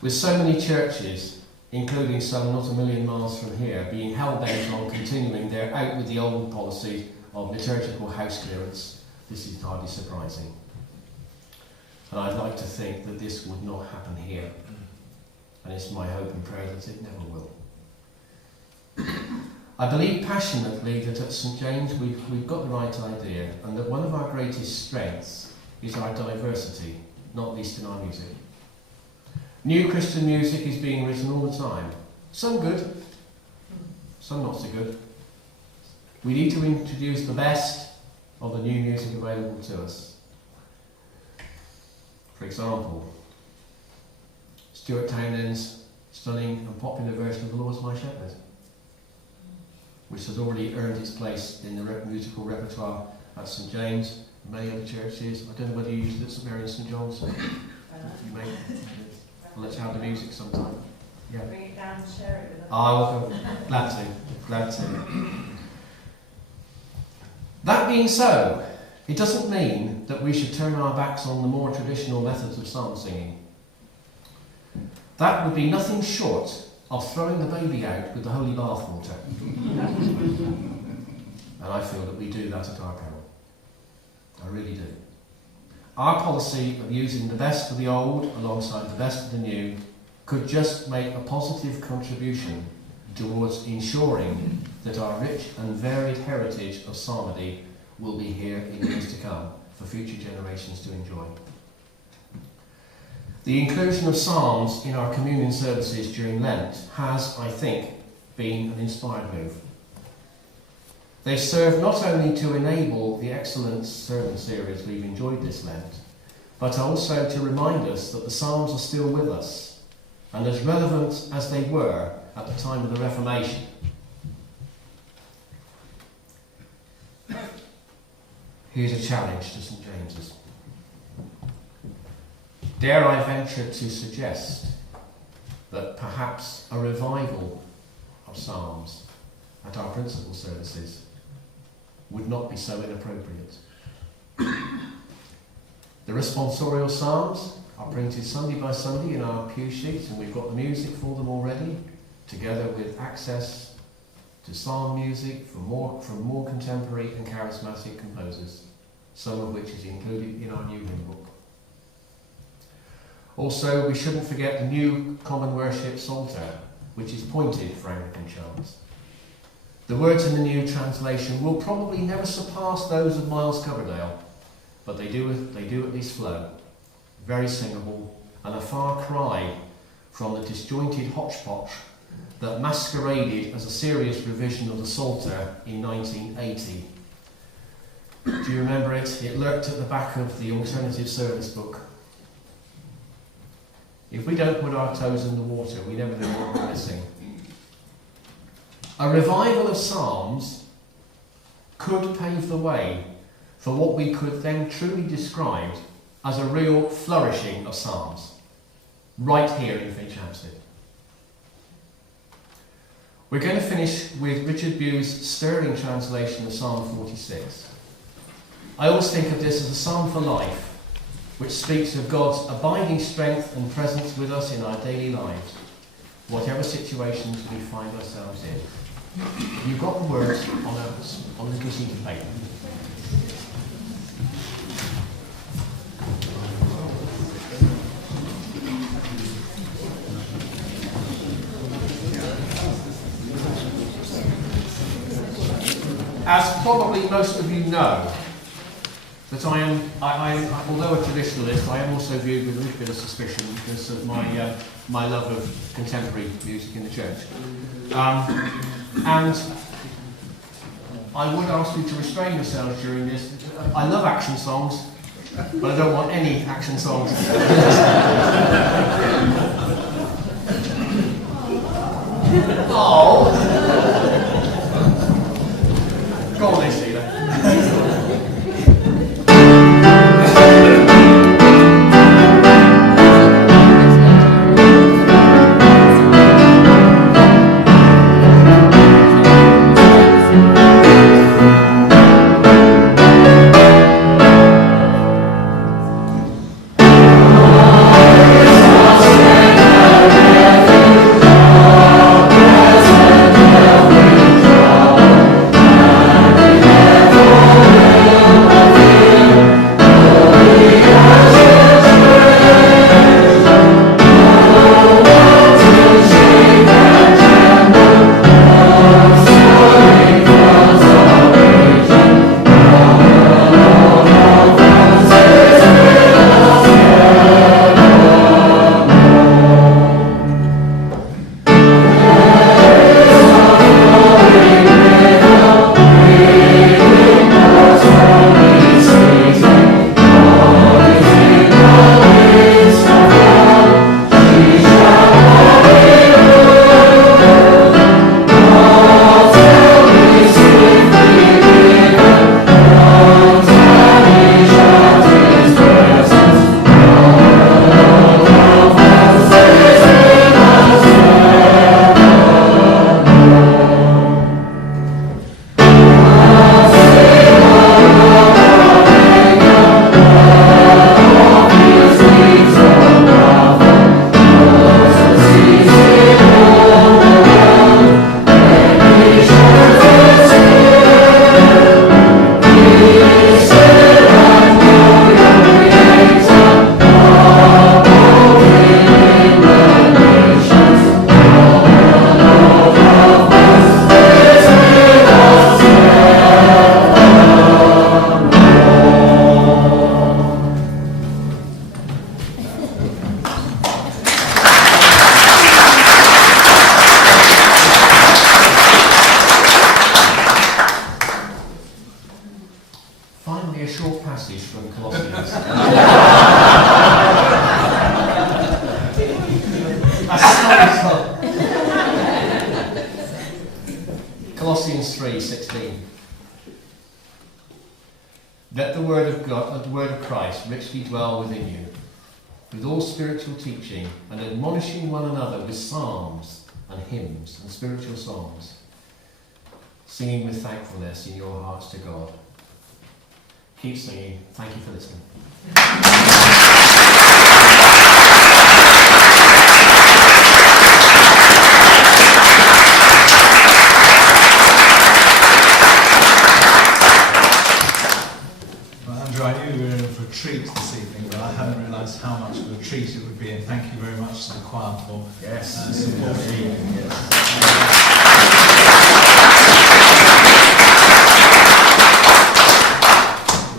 With so many churches, including some not a million miles from here, being hell-bent on continuing their out with the old policy of liturgical house clearance, this is hardly surprising. And I'd like to think that this would not happen here. And it's my hope and prayer that it never will. I believe passionately that at St James we've got the right idea, and that one of our greatest strengths is our diversity, not least in our music. New Christian music is being written all the time. Some good, some not so good. We need to introduce the best of the new music available to us. For example, Stuart Townend's stunning and popular version of The Lord's My Shepherd, which has already earned its place in the musical repertoire at St James, many other churches. I don't know whether you used it at St Mary and St John's. You may. I'll let you have the music sometime. Yeah. Bring it down and share it with us. Oh, glad to. That being so, it doesn't mean that we should turn our backs on the more traditional methods of psalm singing. That would be nothing short of throwing the baby out with the holy bathwater. And I feel that we do that at our peril. I really do. Our policy of using the best of the old alongside the best of the new could just make a positive contribution towards ensuring that our rich and varied heritage of psalmody will be here in years to come for future generations to enjoy. The inclusion of psalms in our communion services during Lent has, I think, been an inspired move. They serve not only to enable the excellent sermon series we've enjoyed this Lent, but also to remind us that the Psalms are still with us, and as relevant as they were at the time of the Reformation. Here's a challenge to St James's. Dare I venture to suggest that perhaps a revival of Psalms at our principal services would not be so inappropriate. The responsorial psalms are printed Sunday by Sunday in our pew sheets, and we've got the music for them already, together with access to psalm music from more contemporary and charismatic composers, some of which is included in our new hymn book. Also, we shouldn't forget the new Common Worship Psalter, which is pointed for Anglican chants. The words in the new translation will probably never surpass those of Miles Coverdale, but they do at least flow, very singable, and a far cry from the disjointed hodgepodge that masqueraded as a serious revision of the Psalter in 1980. Do you remember it? It lurked at the back of the alternative service book. If we don't put our toes in the water, we never know what we're missing. A revival of Psalms could pave the way for what we could then truly describe as a real flourishing of Psalms, right here in Finchampstead. We're going to finish with Richard Bugh's stirring translation of Psalm 46. I always think of this as a psalm for life, which speaks of God's abiding strength and presence with us in our daily lives, whatever situations we find ourselves in. You've got the words on a little sheet of paper. As probably most of you know, that I am, although a traditionalist, I am also viewed with a little bit of suspicion because of my love of contemporary music in the church. And I would ask you to restrain yourselves during this. I love action songs, but I don't want any action songs. Oh! Go on then, Sheila. Christ richly dwell within you, with all spiritual teaching and admonishing one another with psalms and hymns and spiritual songs, singing with thankfulness in your hearts to God. Keep singing. Thank you for listening. I knew we were in for a treat this evening, but I hadn't realised how much of a treat it would be, and thank you very much to the choir for supporting.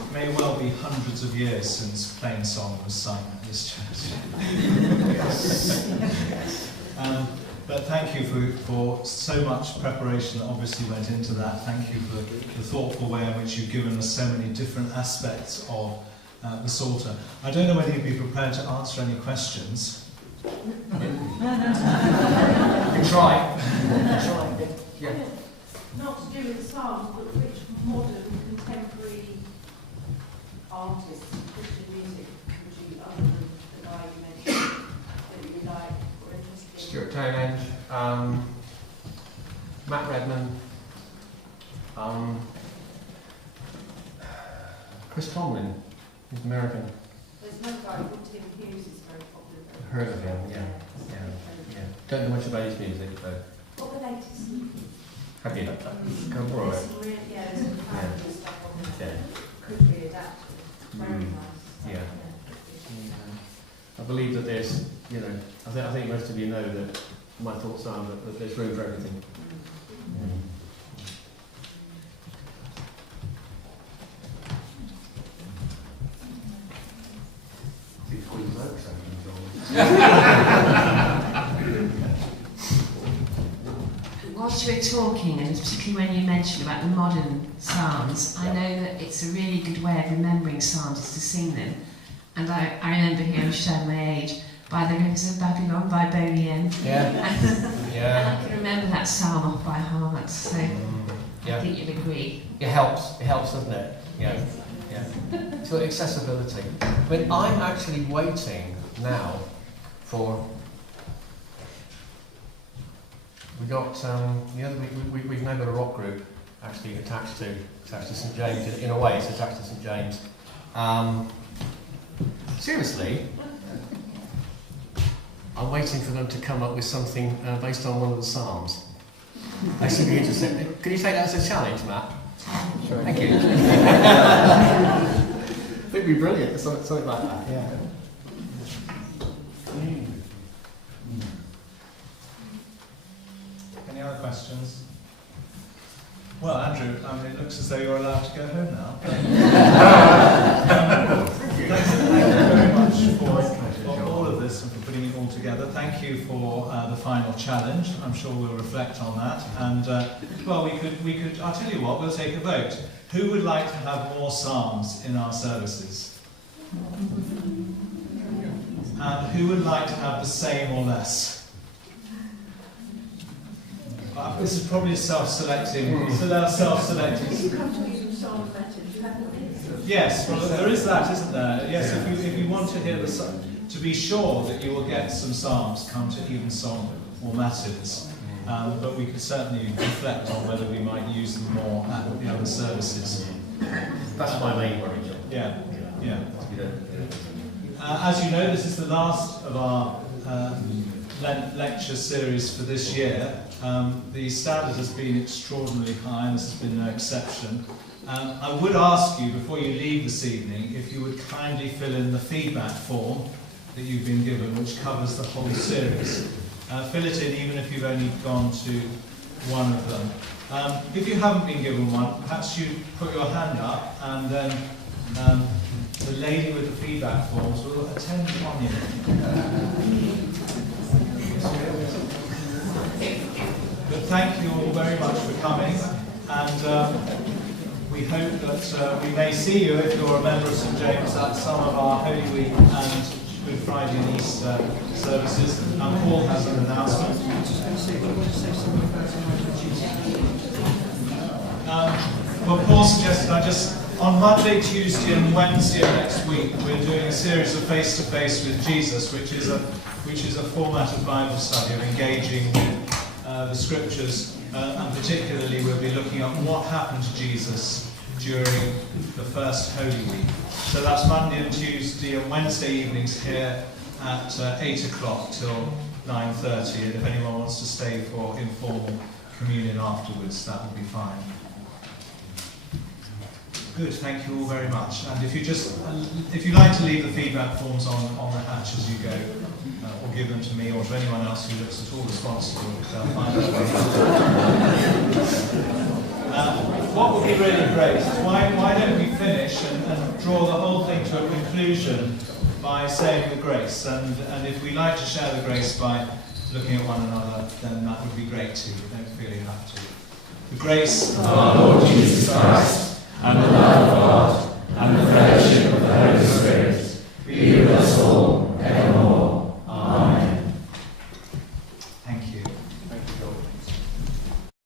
It may well be hundreds of years since plain song was sung at this church. But thank you for so much preparation that obviously went into that. Thank you for the thoughtful way in which you've given us so many different aspects of the Psalter. I don't know whether you'd be prepared to answer any questions. You can try. Yeah. Not to do with Psalms, but which modern contemporary artists in Christian music would you, other than the guy you mentioned, that you would like or interested in? Stuart Townend, Matt Redman, Chris Tomlin, he's American. There's another guy called Tim Hughes, is very popular. Heard of him, yeah. Don't know much about his music, though. What the latest? Have you? Go for it. Yeah, there's some character stuff on there. Yeah. Could be adapted. Very nice. Yeah. I believe that there's, I think most of you know that my thoughts are that there's room for everything. Whilst you were talking, and particularly when you mentioned about the modern psalms, I know that it's a really good way of remembering psalms is to sing them. And I remember hearing, showing my age, By the Rivers of Babylon by Bosley. Yeah. And I can remember that psalm off by heart, so I think you'll agree. It helps, doesn't it? Yeah. So accessibility. But I'm actually waiting now for. We got the other week. We've now got a rock group actually attached to St James. In a way, it's attached to St James. Seriously, I'm waiting for them to come up with something based on one of the Psalms. I should be interested. Could you take that as a challenge, Matt? Sure. Thank you. It'd be brilliant. Something like that. Yeah. Any other questions? Well, Andrew, it looks as though you're allowed to go home now. Thank you very much for all of this and for putting it all together. Thank you for the final challenge. I'm sure we'll reflect on that. And we could. I'll tell you what. We'll take a vote. Who would like to have more psalms in our services? And who would like to have the same or less? This is probably self-selecting. Self-selecting. If you come to use Psalm letters, you have to. Yes, well, there is that, isn't there? Yes, if you want to hear to be sure that you will get some psalms, come to Evensong or Matins. But we could certainly reflect on whether we might use them more at the other services. That's my main worry, John. Yeah. As you know, this is the last of our Lent Lecture series for this year. The standard has been extraordinarily high, and this has been no exception. I would ask you, before you leave this evening, if you would kindly fill in the feedback form that you've been given, which covers the whole series. Fill it in even if you've only gone to one of them. If you haven't been given one, perhaps you put your hand up, and then the lady with the feedback forms will attend on you. But thank you all very much for coming, and we hope that we may see you, if you're a member of St James, at some of our Holy Week and Good Friday and Easter services. And Paul has an announcement. Well, Paul suggested I just On Monday, Tuesday and Wednesday of next week, we're doing a series of face-to-face with Jesus, which is a format of Bible study, of engaging with the Scriptures, and particularly we'll be looking at what happened to Jesus during the first Holy Week. So that's Monday and Tuesday and Wednesday evenings here at 8 o'clock till 9:30, and if anyone wants to stay for informal communion afterwards, that will be fine. Good, thank you all very much. And if you like to leave the feedback forms on the hatch as you go, or give them to me or to anyone else who looks at all responsible, they'll find out what would be really great is why don't we finish and draw the whole thing to a conclusion by saying the grace, and if we like to share the grace by looking at one another, then that would be great too. We don't feel you have to. The grace of our Lord Jesus Christ, and the love of God,